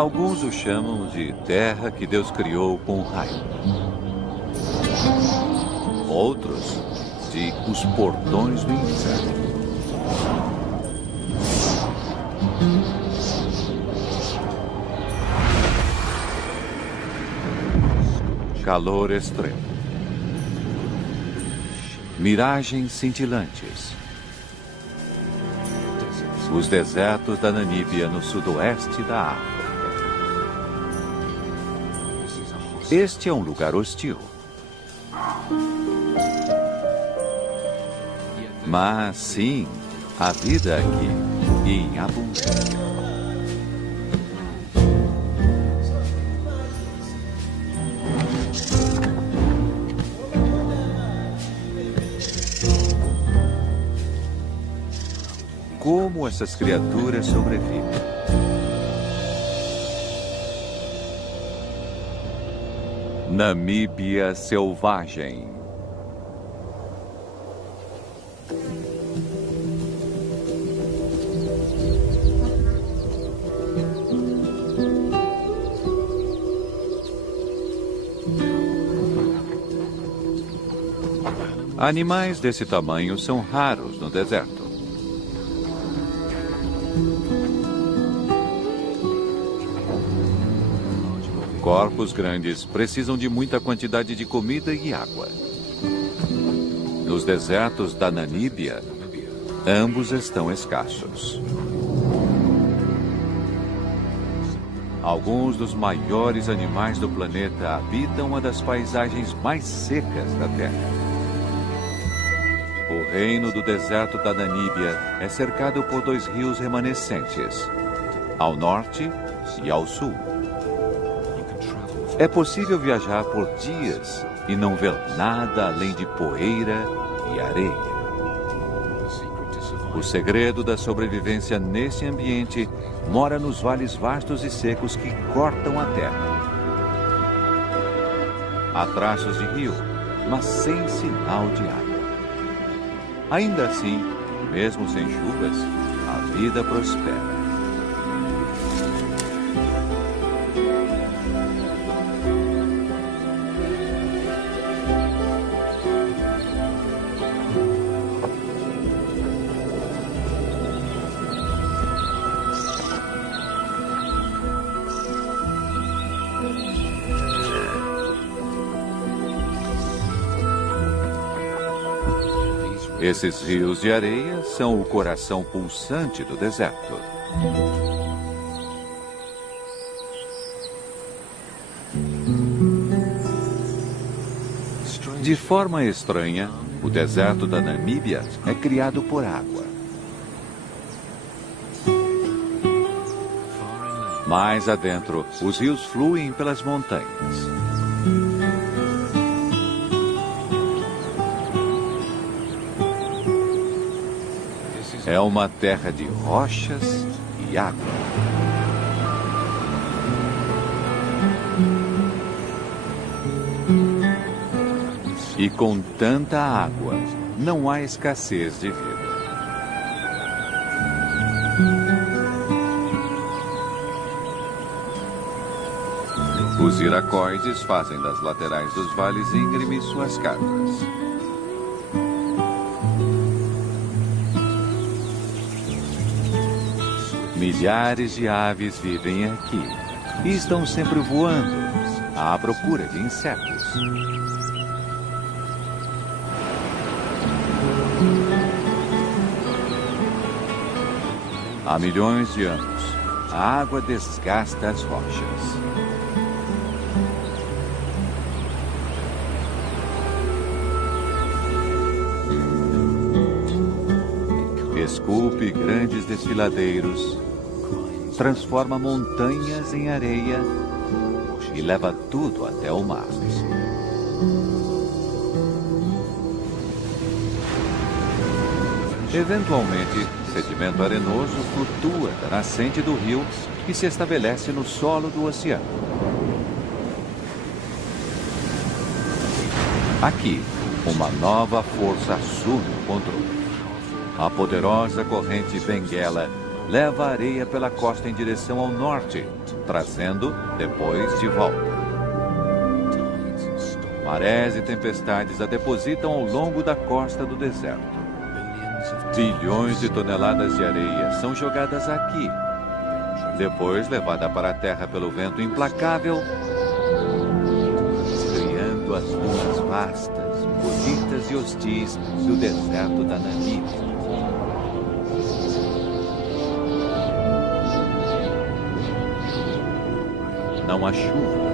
Alguns o chamam de terra que Deus criou com raio. Outros de os portões do inferno. Calor extremo. Miragens cintilantes. Os desertos da Namíbia no sudoeste da África. Este é um lugar hostil. Mas sim, a vida aqui e em abundância. Como essas criaturas sobrevivem? Namíbia selvagem. Animais desse tamanho são raros no deserto. Corpos grandes precisam de muita quantidade de comida e água. Nos desertos da Namíbia, ambos estão escassos. Alguns dos maiores animais do planeta habitam uma das paisagens mais secas da Terra. O reino do deserto da Namíbia é cercado por 2 rios remanescentes, ao norte e ao sul. É possível viajar por dias e não ver nada além de poeira e areia. O segredo da sobrevivência nesse ambiente mora nos vales vastos e secos que cortam a terra. Há traços de rio, mas sem sinal de água. Ainda assim, mesmo sem chuvas, a vida prospera. Esses rios de areia são o coração pulsante do deserto. De forma estranha, o deserto da Namíbia é criado por água. Mais adentro, os rios fluem pelas montanhas. É uma terra de rochas e água. E com tanta água, não há escassez de vida. Os iracoides fazem das laterais dos vales íngremes suas casas. Milhares de aves vivem aqui e estão sempre voando à procura de insetos. Há milhões de anos, a água desgasta as rochas. Esculpe grandes desfiladeiros, transforma montanhas em areia e leva tudo até o mar. Eventualmente, sedimento arenoso flutua da nascente do rio e se estabelece no solo do oceano. Aqui, uma nova força assume o controle. A poderosa corrente Benguela leva a areia pela costa em direção ao norte, trazendo depois de volta. Marés e tempestades a depositam ao longo da costa do deserto. Bilhões de toneladas de areia são jogadas aqui, depois levada para a terra pelo vento implacável, criando as dunas vastas, bonitas e hostis do deserto da Namíbia. Não há chuva.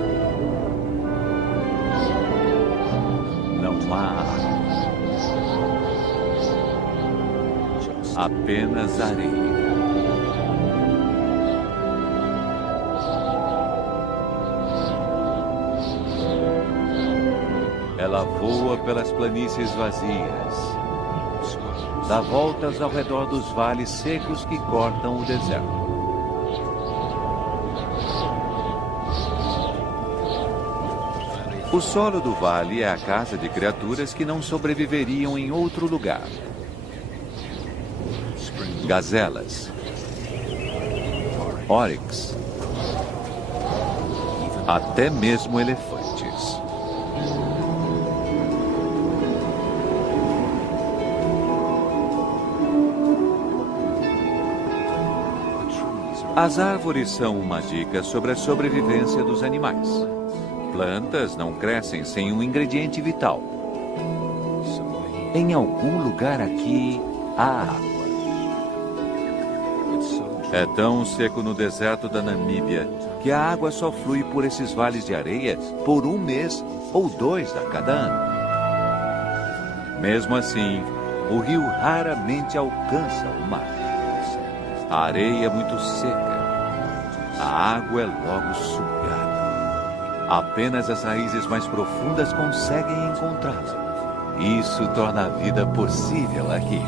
Não há água. Apenas areia. Ela voa pelas planícies vazias, dá voltas ao redor dos vales secos que cortam o deserto. O solo do vale é a casa de criaturas que não sobreviveriam em outro lugar. Gazelas, oryx, até mesmo elefantes. As árvores são uma dica sobre a sobrevivência dos animais. Plantas não crescem sem um ingrediente vital. Em algum lugar aqui há água. É tão seco no deserto da Namíbia que a água só flui por esses vales de areia por 1 mês ou 2 a cada ano. Mesmo assim, o rio raramente alcança o mar. A areia é muito seca. A água é logo sugada. Apenas as raízes mais profundas conseguem encontrá-la. Isso torna a vida possível aqui.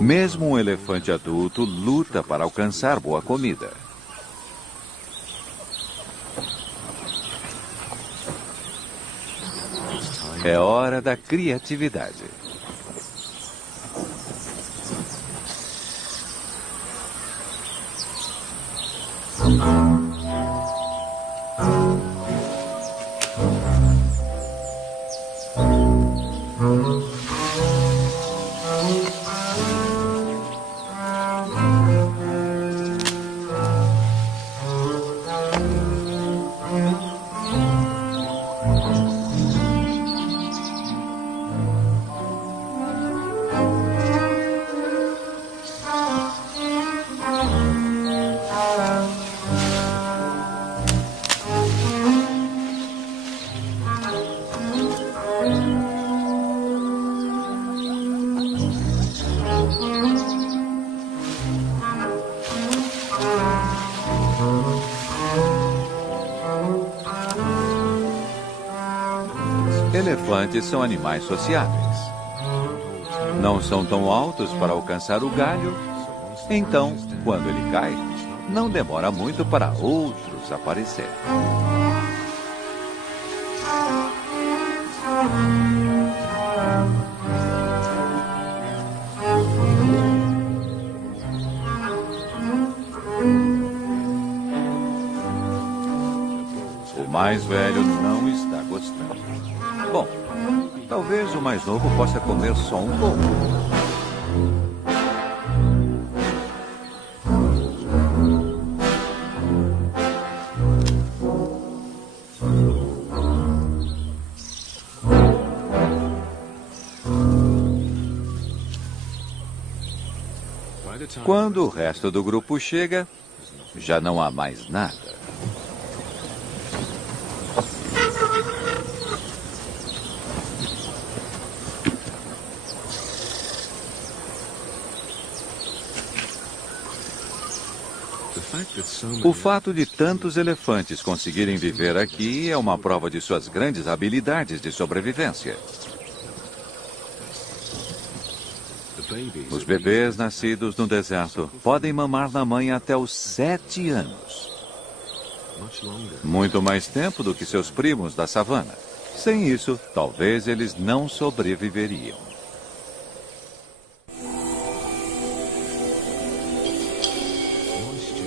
Mesmo um elefante adulto luta para alcançar boa comida. É hora da criatividade. Elefantes são animais sociáveis. Não são tão altos para alcançar o galho, então, quando ele cai, não demora muito para outros aparecerem. O mais velho não está gostando. Bom, talvez o mais novo possa comer só um pouco. Quando o resto do grupo chega, já não há mais nada. O fato de tantos elefantes conseguirem viver aqui é uma prova de suas grandes habilidades de sobrevivência. Os bebês nascidos no deserto podem mamar na mãe até os 7 anos. Muito mais tempo do que seus primos da savana. Sem isso, talvez eles não sobreviveriam.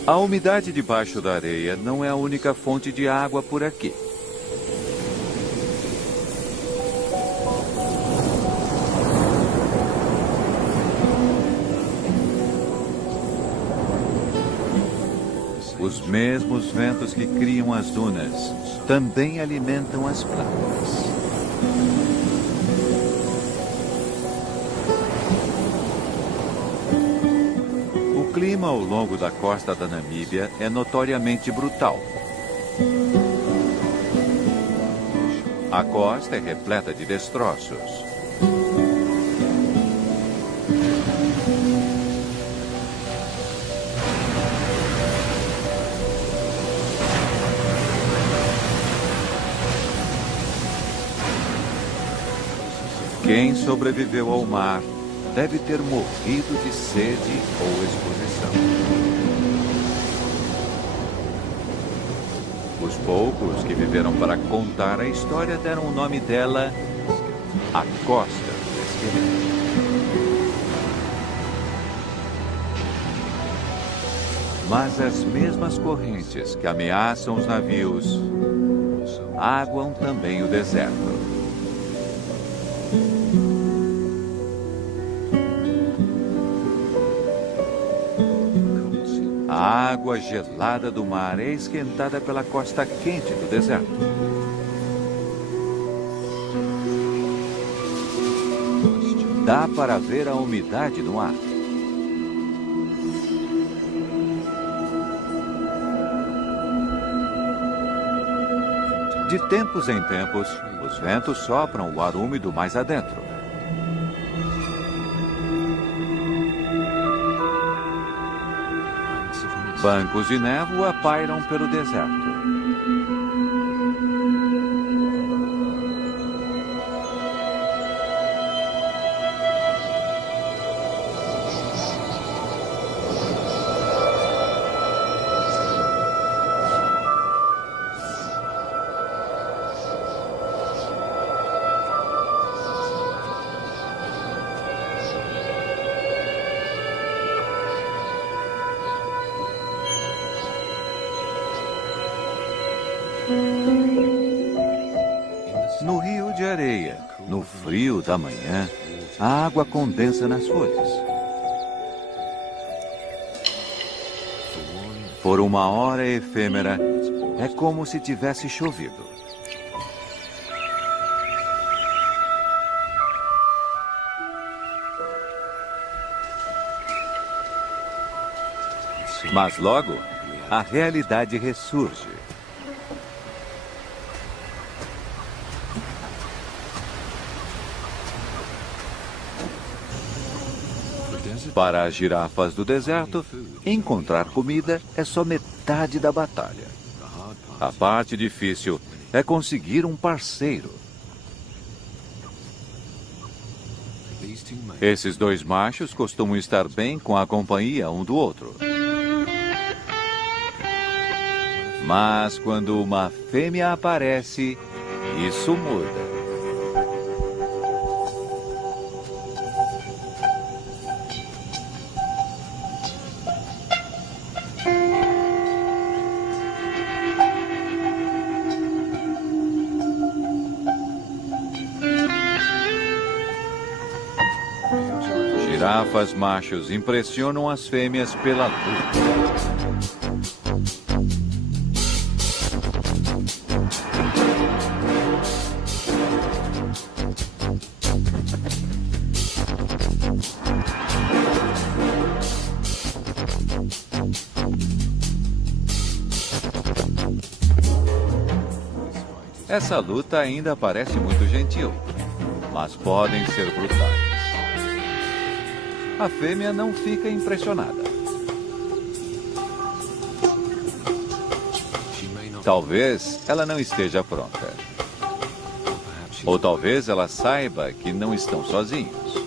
A umidade debaixo da areia não é a única fonte de água por aqui. Os mesmos ventos que criam as dunas também alimentam as plantas. O clima ao longo da costa da Namíbia é notoriamente brutal. A costa é repleta de destroços. Quem sobreviveu ao mar deve ter morrido de sede ou exposição. Os poucos que viveram para contar a história deram o nome dela a Costa do Esqueleto. Mas as mesmas correntes que ameaçam os navios aguam também o deserto. A água gelada do mar é esquentada pela costa quente do deserto. Dá para ver a umidade no ar. De tempos em tempos, os ventos sopram o ar úmido mais adentro. Bancos de névoa pairam pelo deserto. No rio de areia, no frio da manhã, a água condensa nas folhas. Por uma hora efêmera, é como se tivesse chovido. Mas logo, a realidade ressurge. Para as girafas do deserto, encontrar comida é só metade da batalha. A parte difícil é conseguir um parceiro. Esses dois machos costumam estar bem com a companhia um do outro. Mas quando uma fêmea aparece, isso muda. Girafas machos impressionam as fêmeas pela luta. Essa luta ainda parece muito gentil, mas podem ser brutais. A fêmea não fica impressionada. Talvez ela não esteja pronta. Ou talvez ela saiba que não estão sozinhos.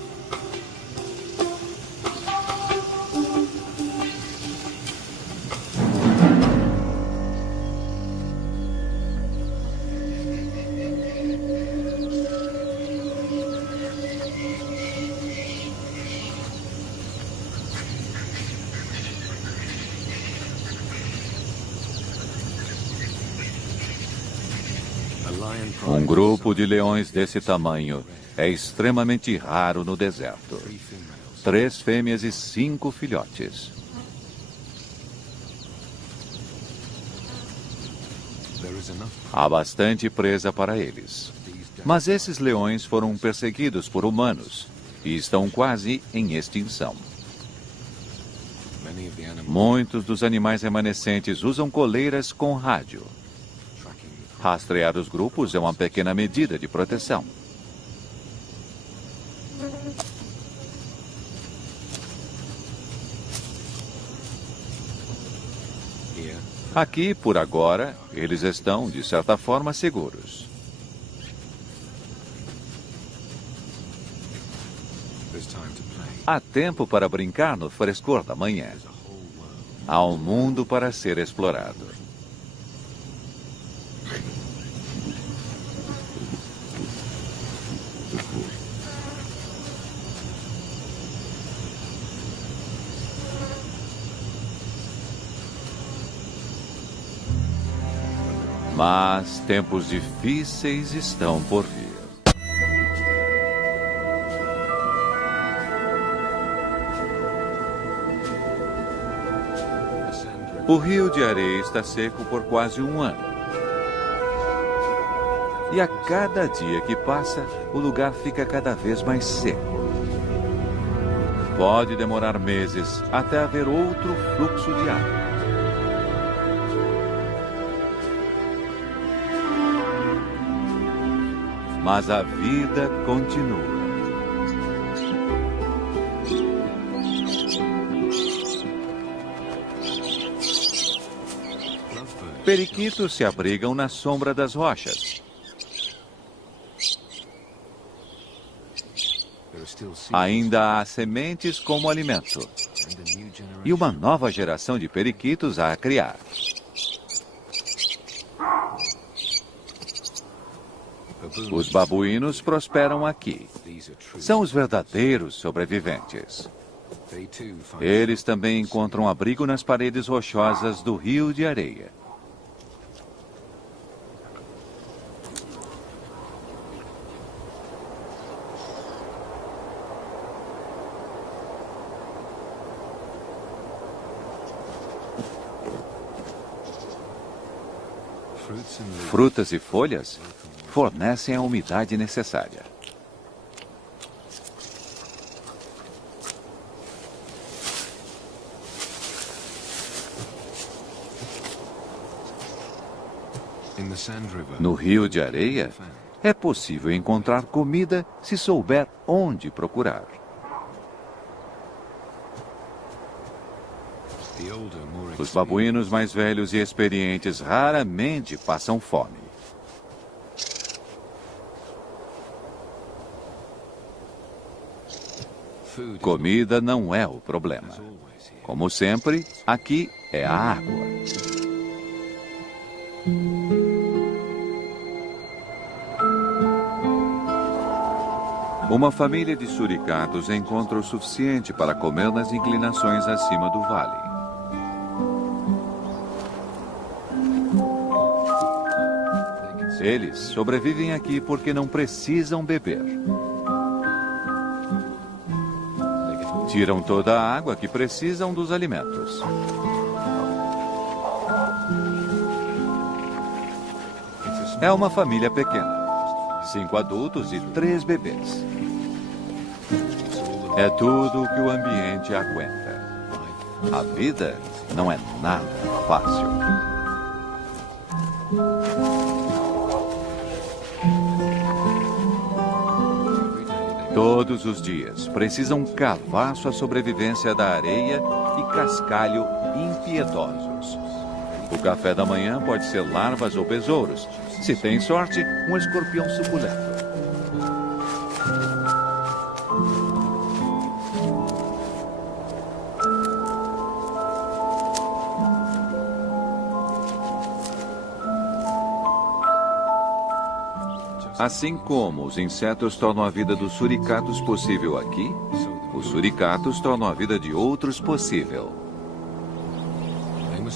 Um grupo de leões desse tamanho é extremamente raro no deserto. 3 fêmeas e 5 filhotes. Há bastante presa para eles. Mas esses leões foram perseguidos por humanos e estão quase em extinção. Muitos dos animais remanescentes usam coleiras com rádio. Rastrear os grupos é uma pequena medida de proteção. Aqui, por agora, eles estão, de certa forma, seguros. Há tempo para brincar no frescor da manhã. Há um mundo para ser explorado. Mas tempos difíceis estão por vir. O rio de areia está seco por quase um ano. E a cada dia que passa, o lugar fica cada vez mais seco. Pode demorar meses até haver outro fluxo de água. Mas a vida continua. Periquitos se abrigam na sombra das rochas. Ainda há sementes como alimento. E uma nova geração de periquitos a criar. Os babuínos prosperam aqui. São os verdadeiros sobreviventes. Eles também encontram abrigo nas paredes rochosas do rio de areia. Frutas e folhas fornecem a umidade necessária. No rio de areia, é possível encontrar comida se souber onde procurar. Os babuínos mais velhos e experientes raramente passam fome. Comida não é o problema. Como sempre, aqui é a água. Uma família de suricatos encontra o suficiente para comer nas inclinações acima do vale. Eles sobrevivem aqui porque não precisam beber. Tiram toda a água que precisam dos alimentos. É uma família pequena. 5 adultos e 3 bebês. É tudo o que o ambiente aguenta. A vida não é nada fácil. Todos os dias precisam cavar sua sobrevivência da areia e cascalho impiedosos. O café da manhã pode ser larvas ou besouros. Se tem sorte, um escorpião suculento. Assim como os insetos tornam a vida dos suricatos possível aqui, os suricatos tornam a vida de outros possível.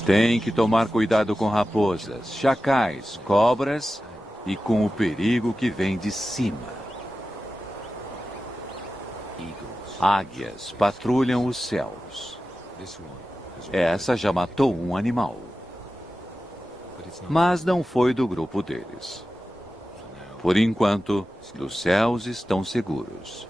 Tem que tomar cuidado com raposas, chacais, cobras e com o perigo que vem de cima. Águias patrulham os céus. Essa já matou um animal. Mas não foi do grupo deles. Por enquanto, os céus estão seguros.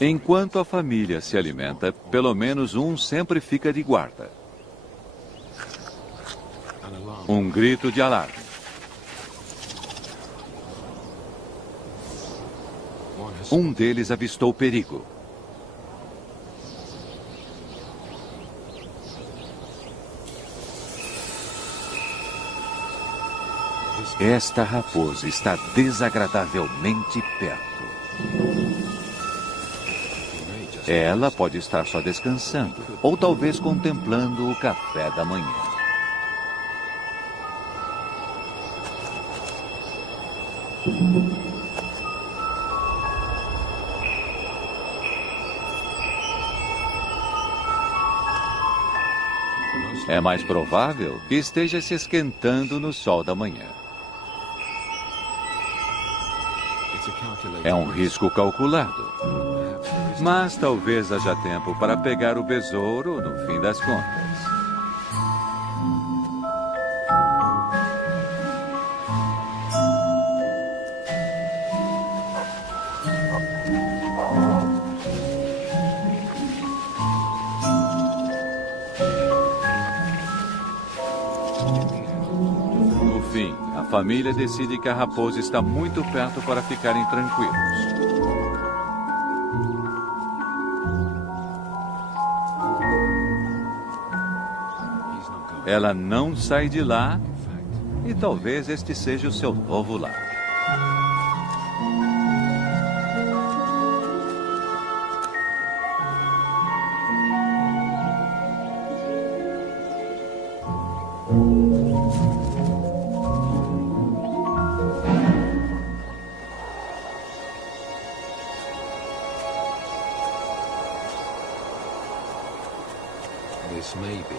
Enquanto a família se alimenta, pelo menos um sempre fica de guarda. Um grito de alarme. Um deles avistou perigo. Esta raposa está desagradavelmente perto. Ela pode estar só descansando, ou talvez contemplando o café da manhã. É mais provável que esteja se esquentando no sol da manhã. É um risco calculado. Mas talvez haja tempo para pegar o besouro no fim das contas. No fim, a família decide que a raposa está muito perto para ficarem tranquilos. Ela não sai de lá e talvez este seja o seu novo lar.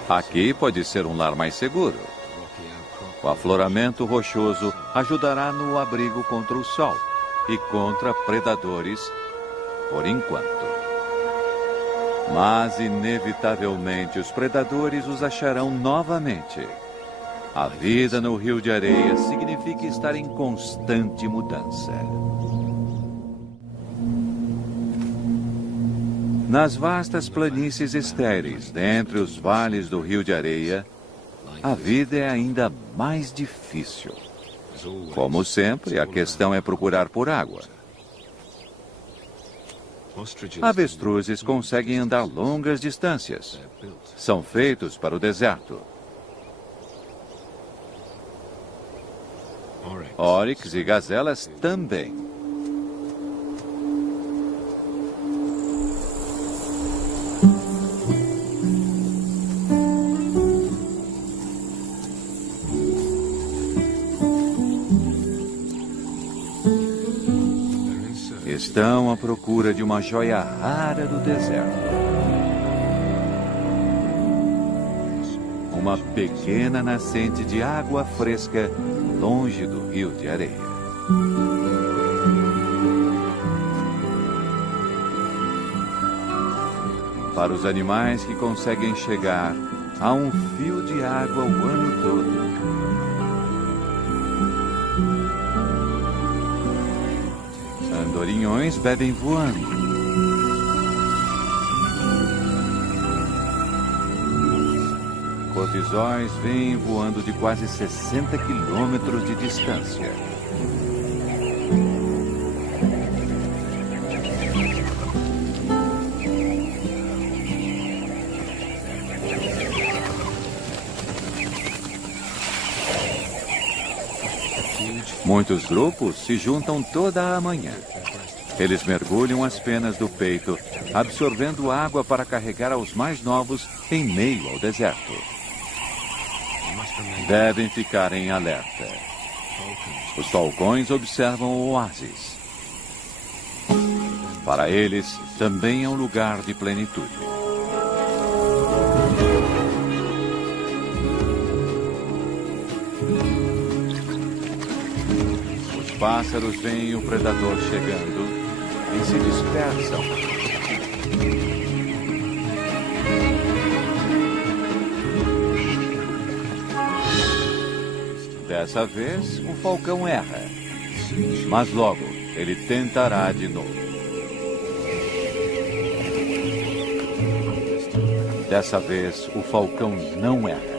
Aqui pode ser um lar mais seguro. O afloramento rochoso ajudará no abrigo contra o sol e contra predadores, por enquanto. Mas, inevitavelmente, os predadores os acharão novamente. A vida no Rio de Areia significa estar em constante mudança. Nas vastas planícies estéreis, dentre os vales do Rio de Areia, a vida é ainda mais difícil. Como sempre, a questão é procurar por água. Avestruzes conseguem andar longas distâncias. São feitos para o deserto. Oryx e gazelas também. Estão à procura de uma joia rara do deserto. Uma pequena nascente de água fresca longe do Rio de Areia. Para os animais que conseguem chegar a um fio de água o ano todo. Andorinhões bebem voando. Corvisóis vêm voando de quase 60 quilômetros de distância. Muitos grupos se juntam toda a manhã. Eles mergulham as penas do peito, absorvendo água para carregar aos mais novos em meio ao deserto. Devem ficar em alerta. Os falcões observam o oásis. Para eles, também é um lugar de plenitude. Os pássaros veem o predador chegando e se dispersam. Dessa vez, o falcão erra. Mas logo, ele tentará de novo. Dessa vez, o falcão não erra.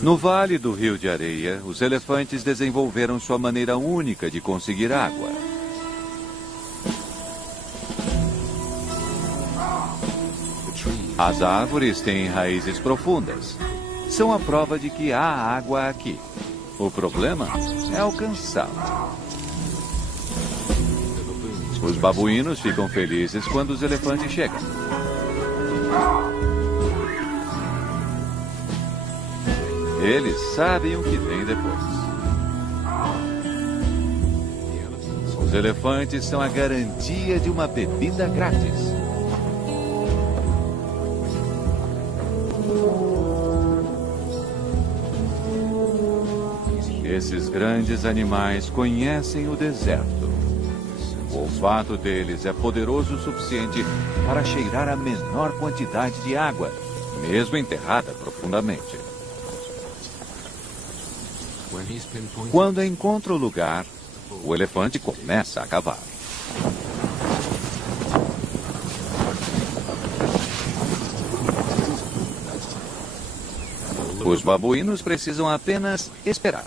No Vale do Rio de Areia, os elefantes desenvolveram sua maneira única de conseguir água. As árvores têm raízes profundas. São a prova de que há água aqui. O problema é alcançá-la. Os babuínos ficam felizes quando os elefantes chegam. Eles sabem o que vem depois. Os elefantes são a garantia de uma bebida grátis. Esses grandes animais conhecem o deserto. O olfato deles é poderoso o suficiente para cheirar a menor quantidade de água, mesmo enterrada profundamente. Quando encontra o lugar, o elefante começa a cavar. Os babuínos precisam apenas esperar.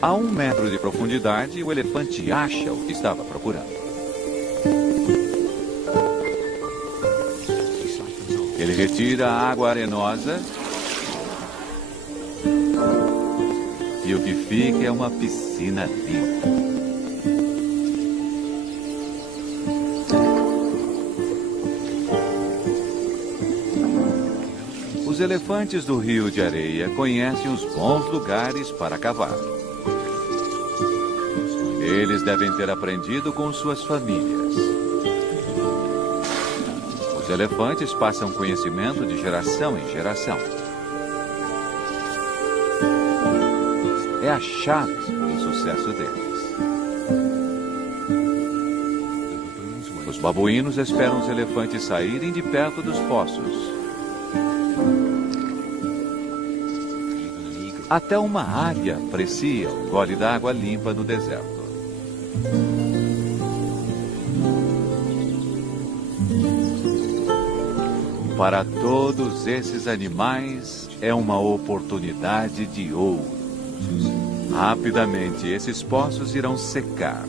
A 1 metro de profundidade, o elefante acha o que estava procurando. Ele retira a água arenosa e o que fica é uma piscina limpa. Os elefantes do Rio de Areia conhecem os bons lugares para cavar. Eles devem ter aprendido com suas famílias. Os elefantes passam conhecimento de geração em geração. É a chave do sucesso deles. Os babuínos esperam os elefantes saírem de perto dos poços. Até uma águia aprecia o gole d'água limpa no deserto. Para todos esses animais, é uma oportunidade de ouro. Rapidamente, esses poços irão secar.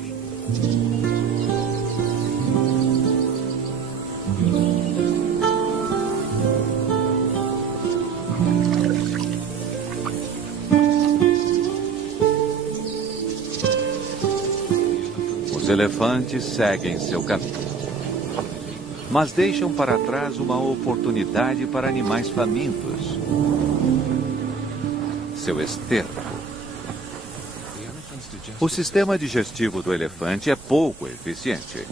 Os elefantes seguem seu caminho, mas deixam para trás uma oportunidade para animais famintos. Seu esterco. O sistema digestivo do elefante é pouco eficiente.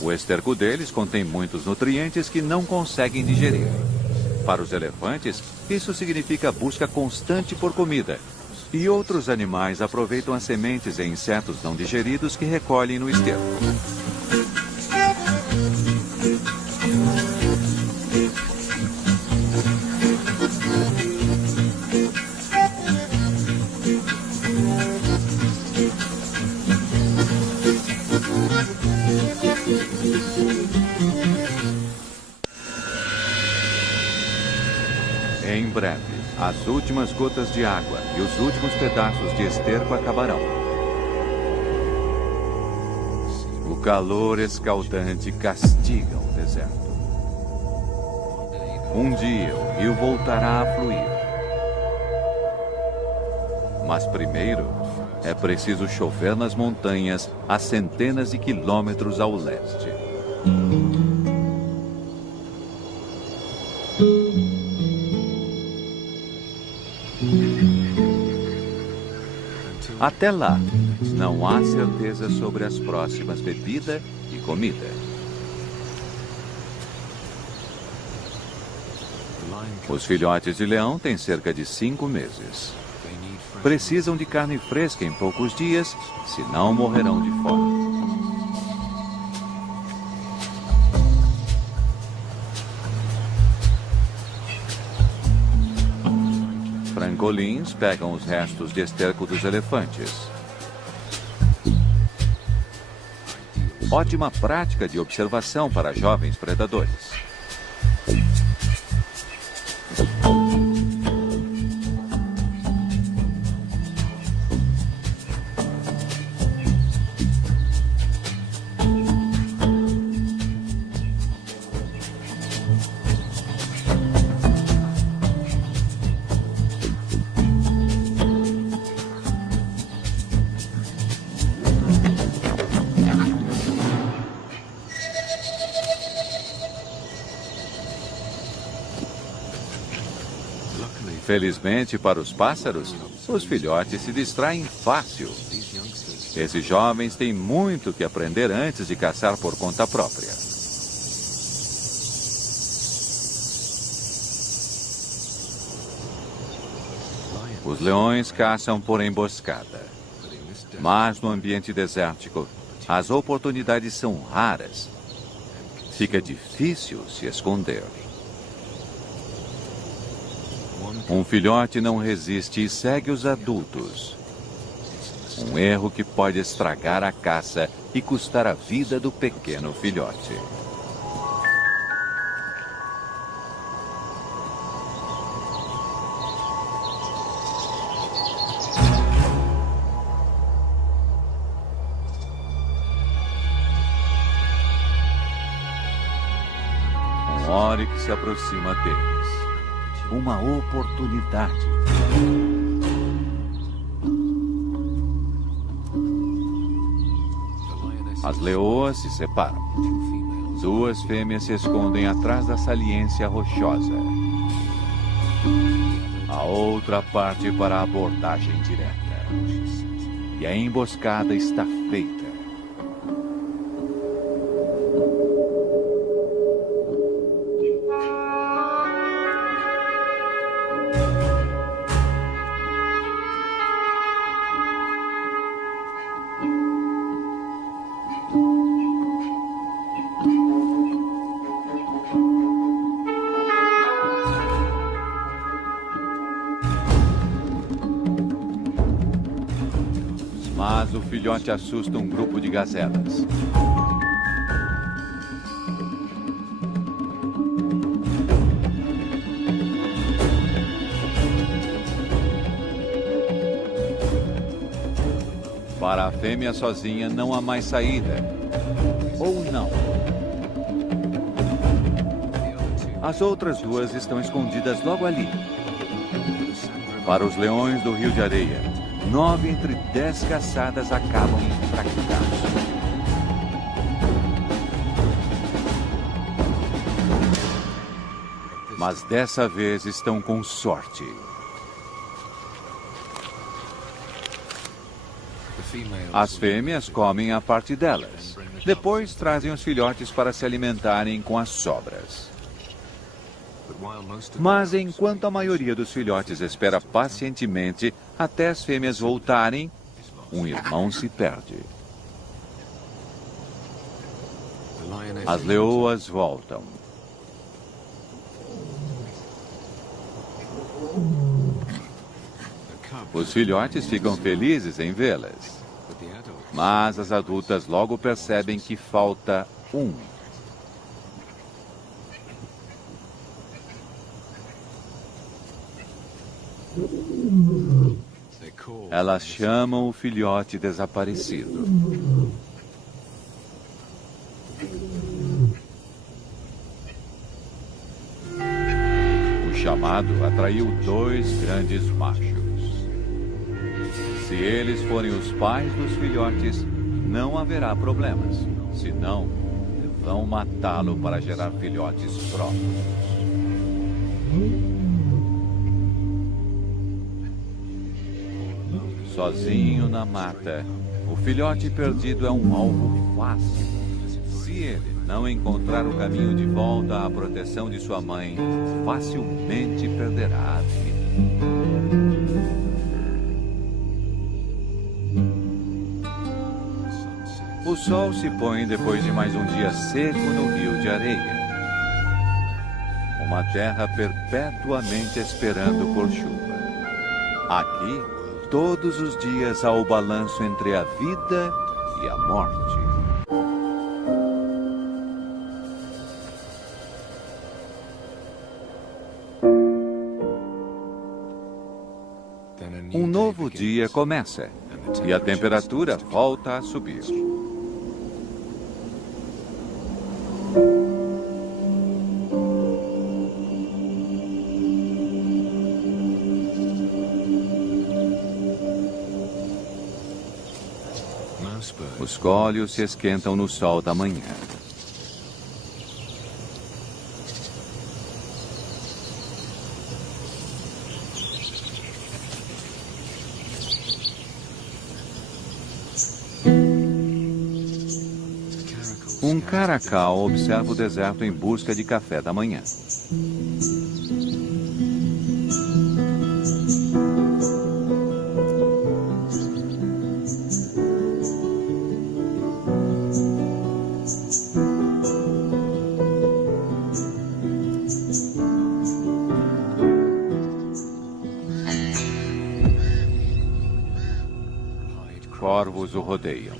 O esterco deles contém muitos nutrientes que não conseguem digerir. Para os elefantes, isso significa busca constante por comida. E outros animais aproveitam as sementes e insetos não digeridos que recolhem no esterco. Em breve, As últimas gotas de água e os últimos pedaços de esterco acabarão. O calor escaldante castiga o deserto. Um dia o rio voltará a fluir. Mas primeiro é preciso chover nas montanhas a centenas de quilômetros ao leste. Até lá, não há certeza sobre as próximas bebida e comida. Os filhotes de leão têm cerca de 5 meses. Precisam de carne fresca em poucos dias, senão morrerão de fome. Francolins pegam os restos de esterco dos elefantes. Ótima prática de observação para jovens predadores. Felizmente para os pássaros, os filhotes se distraem fácil. Esses jovens têm muito que aprender antes de caçar por conta própria. Os leões caçam por emboscada. Mas no ambiente desértico, as oportunidades são raras. Fica difícil se esconder. Um filhote não resiste e segue os adultos. Um erro que pode estragar a caça e custar a vida do pequeno filhote. Um oryx se aproxima deles. Uma oportunidade. As leoas se separam. 2 fêmeas se escondem atrás da saliência rochosa. A outra parte para a abordagem direta. E a emboscada está feita. Mas o filhote assusta um grupo de gazelas. Para a fêmea sozinha não há mais saída. Ou não. As outras 2 estão escondidas logo ali. Para os leões do Rio de Areia, 9 entre 10 caçadas acabam em fracasso. Mas dessa vez estão com sorte. As fêmeas comem a parte delas. Depois trazem os filhotes para se alimentarem com as sobras. Mas enquanto a maioria dos filhotes espera pacientemente até as fêmeas voltarem, um irmão se perde. As leoas voltam. Os filhotes ficam felizes em vê-las. Mas as adultas logo percebem que falta um. Elas chamam o filhote desaparecido. O chamado atraiu 2 grandes machos. Se eles forem os pais dos filhotes, não haverá problemas. Senão, vão matá-lo para gerar filhotes próprios. Sozinho na mata, o filhote perdido é um alvo fácil. Se ele não encontrar o caminho de volta à proteção de sua mãe, facilmente perderá a vida. O sol se põe depois de mais um dia seco no rio de areia. Uma terra perpetuamente esperando por chuva. Aqui, todos os dias há o balanço entre a vida e a morte. Um novo dia começa e a temperatura volta a subir. Os cólios se esquentam no sol da manhã. Um caracal observa o deserto em busca de café da manhã. Corvos o rodeiam.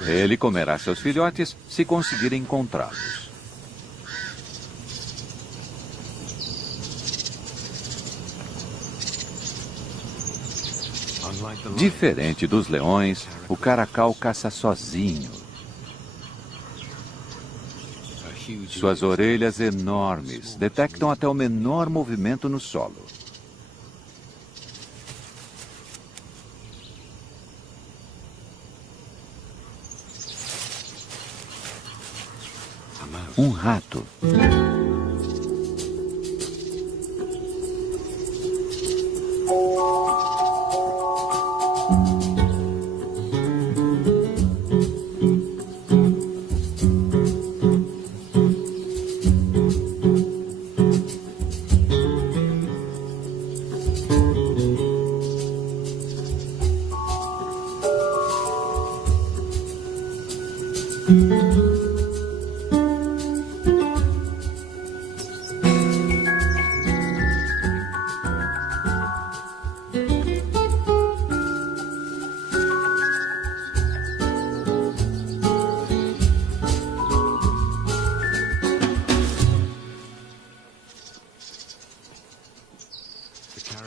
Ele comerá seus filhotes se conseguir encontrá-los. Diferente dos leões, o caracal caça sozinho. Suas orelhas enormes detectam até o menor movimento no solo. Um rato.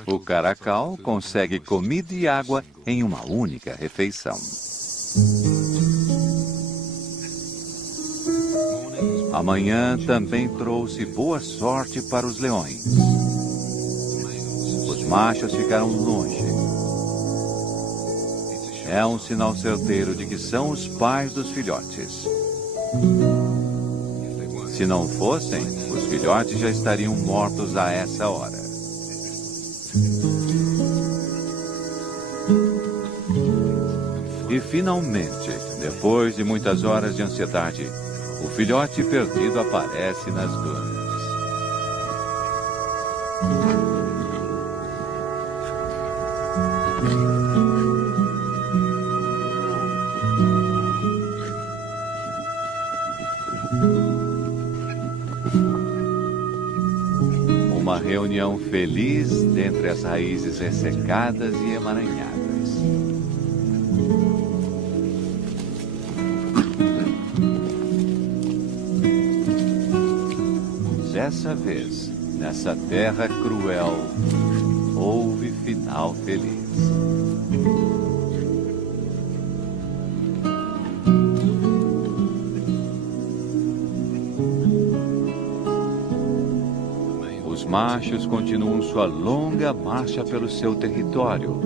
O caracal consegue comida e água em uma única refeição. Amanhã também trouxe boa sorte para os leões. Os machos ficaram longe. É um sinal certeiro de que são os pais dos filhotes. Se não fossem, os filhotes já estariam mortos a essa hora. E finalmente, depois de muitas horas de ansiedade, o filhote perdido aparece nas dunas. Uma reunião feliz dentre as raízes ressecadas e emaranhadas. Dessa vez, Nessa terra cruel, houve final feliz. Os machos continuam sua longa marcha pelo seu território,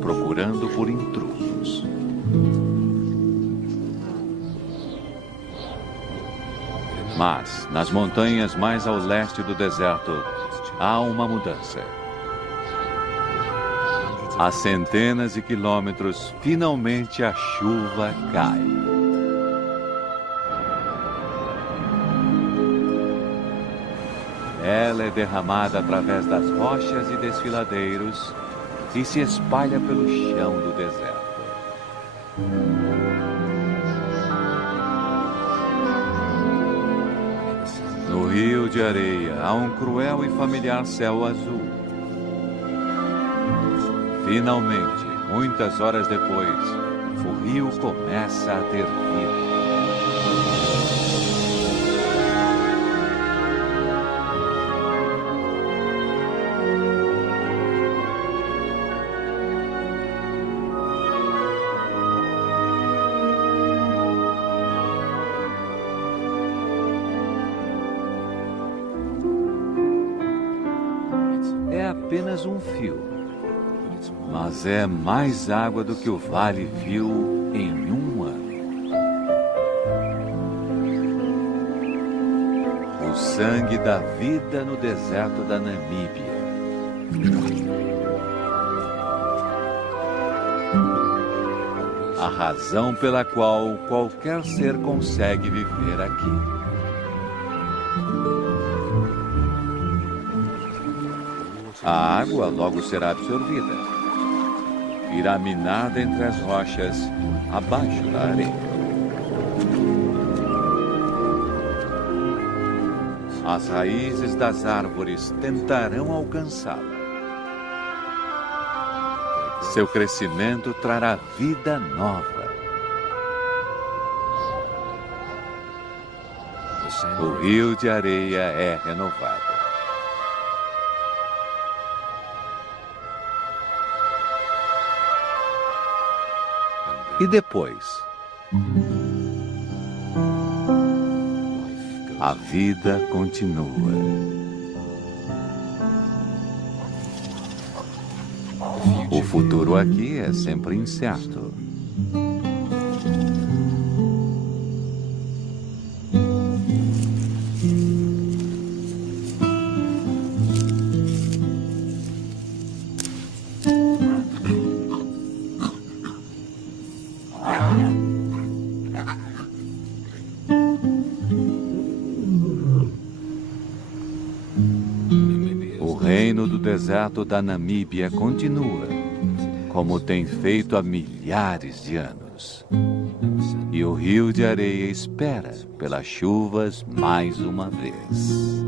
procurando por intrusos. Mas, nas montanhas mais ao leste do deserto, há uma mudança. A centenas de quilômetros, finalmente a chuva cai. Ela é derramada através das rochas e desfiladeiros e se espalha pelo chão do deserto. No rio de areia há um cruel e familiar céu azul. Finalmente, muitas horas depois, o rio começa a ter vida. É apenas um fio, mas é mais água do que o vale viu em um ano. O sangue da vida no deserto da Namíbia. A razão pela qual qualquer ser consegue viver aqui. A água logo será absorvida. Irá minada entre as rochas, abaixo da areia. As raízes das árvores tentarão alcançá-la. Seu crescimento trará vida nova. O rio de areia é renovado. E depois? A vida continua. O futuro aqui é sempre incerto. O reino do deserto da Namíbia continua, como tem feito há milhares de anos. E o rio de areia espera pelas chuvas mais uma vez.